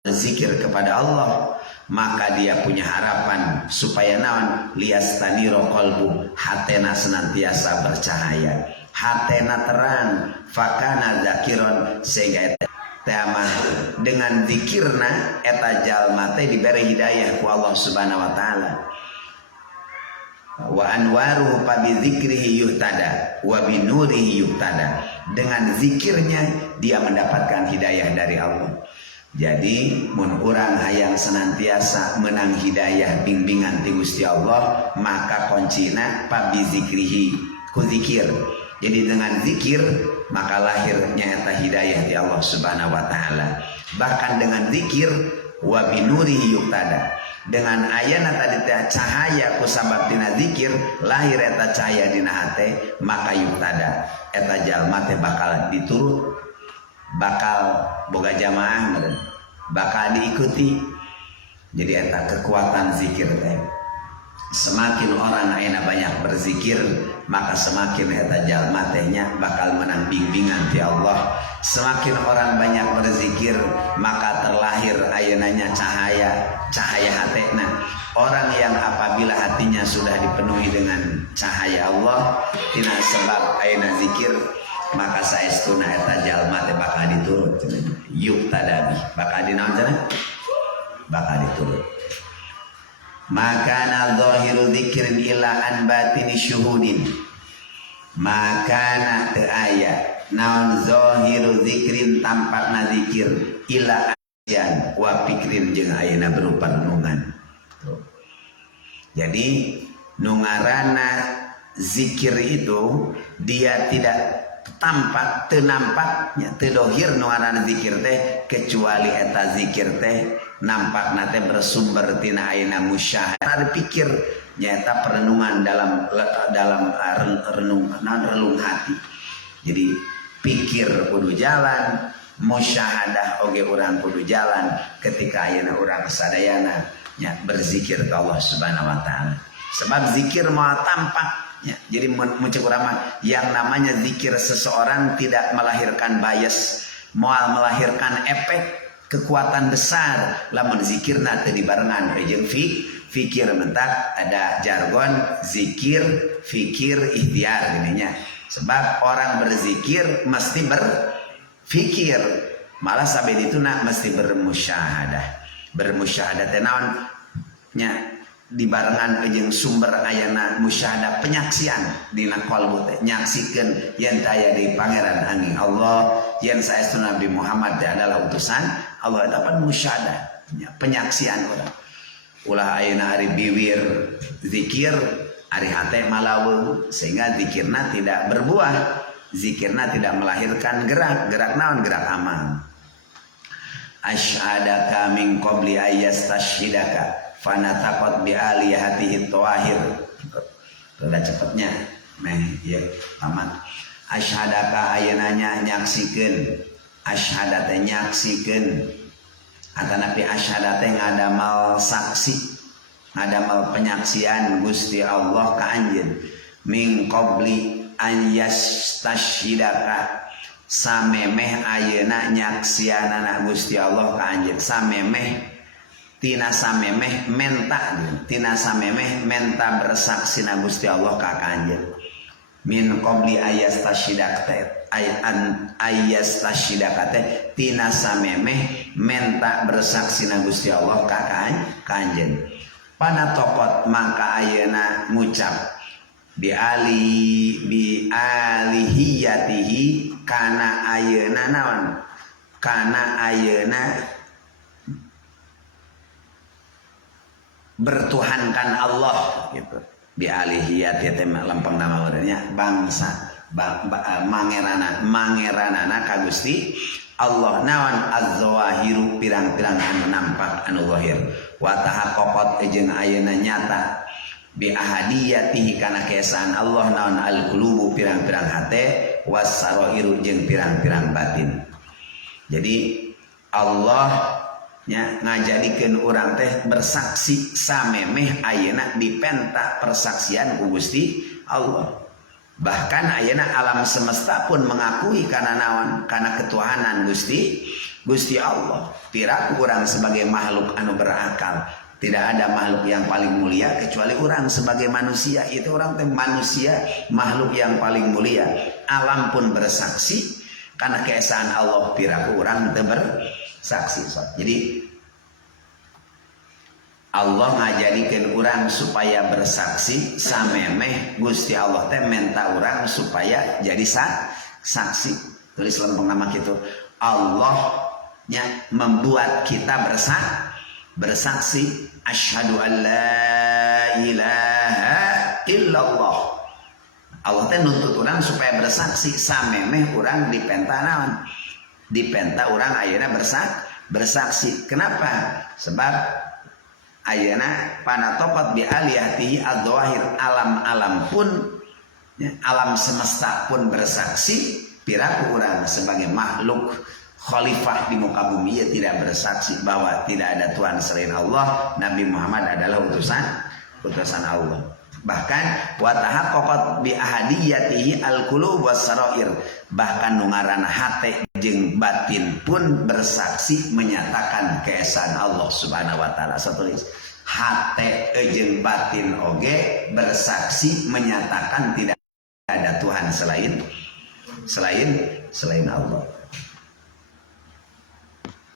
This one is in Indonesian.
berzikir kepada Allah, maka dia punya harapan supaya naon liyastaniro qalbu, hatena senantiasa bercahaya, hatena terang, fakana zakiron, sehingga tema dengan zikirna eta jalma teh diberi hidayah ku Allah Subhanahu wa taala. Wa anwaruhu fa bi dzikrihi yuhtada wa bi nurihi yuhtada, dengan zikirnya dia mendapatkan hidayah dari Allah. Jadi mun urang hayang senantiasa menang hidayah bimbingan ti Gusti Allah, maka kuncina fa bi dzikrihi, ku zikir. Jadi dengan zikir maka lahirnya eta hidayah di Allah Subhanahu wa taala. Bahkan dengan zikir wa bi nurihi yuqtada, dengan ayana tadi teh cahaya ku sabab tina zikir lahir eta cahaya dina hate, maka yuqtada eta jalma teh bakal diturut, bakal boga jamaah meureun, bakal diikuti. Jadi eta kekuatan zikir teh. Semakin orang ayeuna banyak berzikir, maka semakin eta jalma tehnya bakal menang bimbingan ti Allah. Semakin orang banyak berzikir, maka terlahir ayeunanya cahaya hatena. Orang yang apabila hatinya sudah dipenuhi dengan cahaya Allah tina sebab ayeuna zikir, maka saestuna eta jalma teh bakal diturut yuk tadabi, bakal dinaon cenah, bakal diturut. Maka na zahiru dzikrin ila an batini syuhudin, maka na teu aya naon zahiru dzikrin tampakna zikir ila an wa pikrin jeung ayeuna berupa renungan. Jadi nungarana zikir itu dia tidak tampak, teu nampaknya, teu dohir nungarana zikir teh, kecuali eta zikir teh nampakna teh bersumber tina ayeuna musyahada pikir, nyata perenungan dalam relung hati. Jadi pikir kudu jalan, musyahadah oge urang kudu jalan ketika ayeuna urang sadayana nya berzikir ke Allah Subhanahu wa taala. Sebab zikir moal tampak ya. Jadi muncul urang yang namanya zikir seseorang tidak melahirkan bias, moal melahirkan efek kekuatan besar lamun zikirna teu dibarengan jeung fikir mentak, ada jargon zikir, fikir, ikhtiar gininya. Sebab orang berzikir mesti berfikir, malah sabe dituna mesti bermusyahadah. Bermusyahadah teh naon nya dibarengan jeung sumber ayana musyahadah, penyaksian dina qalbu teh, nyaksikeun yen aya di pangeran angin Allah, yen saestuna Nabi Muhammad adalah utusan Allah, dapat musyahadah, penyaksian orang. Ulah ayeuna ari biwir zikir, ari hate malaweung, sehingga zikirna tidak berbuah, zikirna tidak melahirkan gerak naon, gerak amal. Asyhadaka min qabli ayyastashhidaka fanataqat bi alihatihi tawahir. Udah cepetnya ya tamat. Asyhadaka ayeuna nyaksikeun, asyhadate nyaksikeun, atanapi asyhadate ngadamal saksi, ngadamal penyaksian Gusti Allah ka anjeun, min qabli an yastashhidaka, samemeh ayeuna nyaksianana Gusti Allah ka anjeun, samemeh tina samemeh menta, tina samemeh menta bersaksina Gusti Allah ka anjeun, min qabli ayastashhidaka ayastashhidaka tina samemeh menta bersaksina Gusti Allah ka anjeun. Panatokot maka ayeuna ngucap bi alihiyatihi, kana ayeuna naon, kana ayeuna bertuhankan Allah gitu. Bi alihiyati teh lempeng nama urangnya bangsa mangeranana ka Gusti Allah, naon az-zawahiru pirang-pirang anu nampak anu zahir, wa tahaqqaqat jeung ayeuna nyata bi ahadiyatihi kana keesaan Allah, naon al-qulubu pirang-pirang hate, was-sarairu jeung pirang-pirang batin. Jadi Allah nya ngajadikeun urang teh bersaksi samemeh ayeuna dipenta persaksian ku Gusti Allah. Bahkan ayeuna alam semesta pun mengakui kana naon, kana ketuhanan Gusti Gusti Allah. Piraku orang sebagai makhluk anu berakal. Tidak ada makhluk yang paling mulia kecuali orang sebagai manusia. Itu orang teh manusia, makhluk yang paling mulia. Alam pun bersaksi karena keesaan Allah, piraku orang teh bersaksi. Jadi Allah ngajadikeun orang supaya bersaksi samemeh Gusti Allah teh minta orang supaya jadi saksi. Tulis lempeng nama gitu. Allah membuat kita bersaksi asyhadu an la ilaha illallah. Allah teh nuntut orang supaya bersaksi samemeh orang dipenta naon? Dipenta orang ayeuna bersaksi. Kenapa? Sebab ayeuna panatopat bi aliyatihi adzawahir, alam-alam pun ya, alam semesta pun bersaksi piraku orang sebagai makhluk khalifah di muka bumi ya tidak bersaksi bahwa tidak ada Tuhan selain Allah. Nabi Muhammad adalah utusan Allah. Bahkan wa tahaqqaqat bi ahadiyatihi al-qulub was-sarair, bahkan nungaran hate jeung batin pun bersaksi menyatakan keesaan Allah Subhanahu wa taala. Satulis hate jeung batin oge bersaksi menyatakan tidak ada Tuhan selain Allah.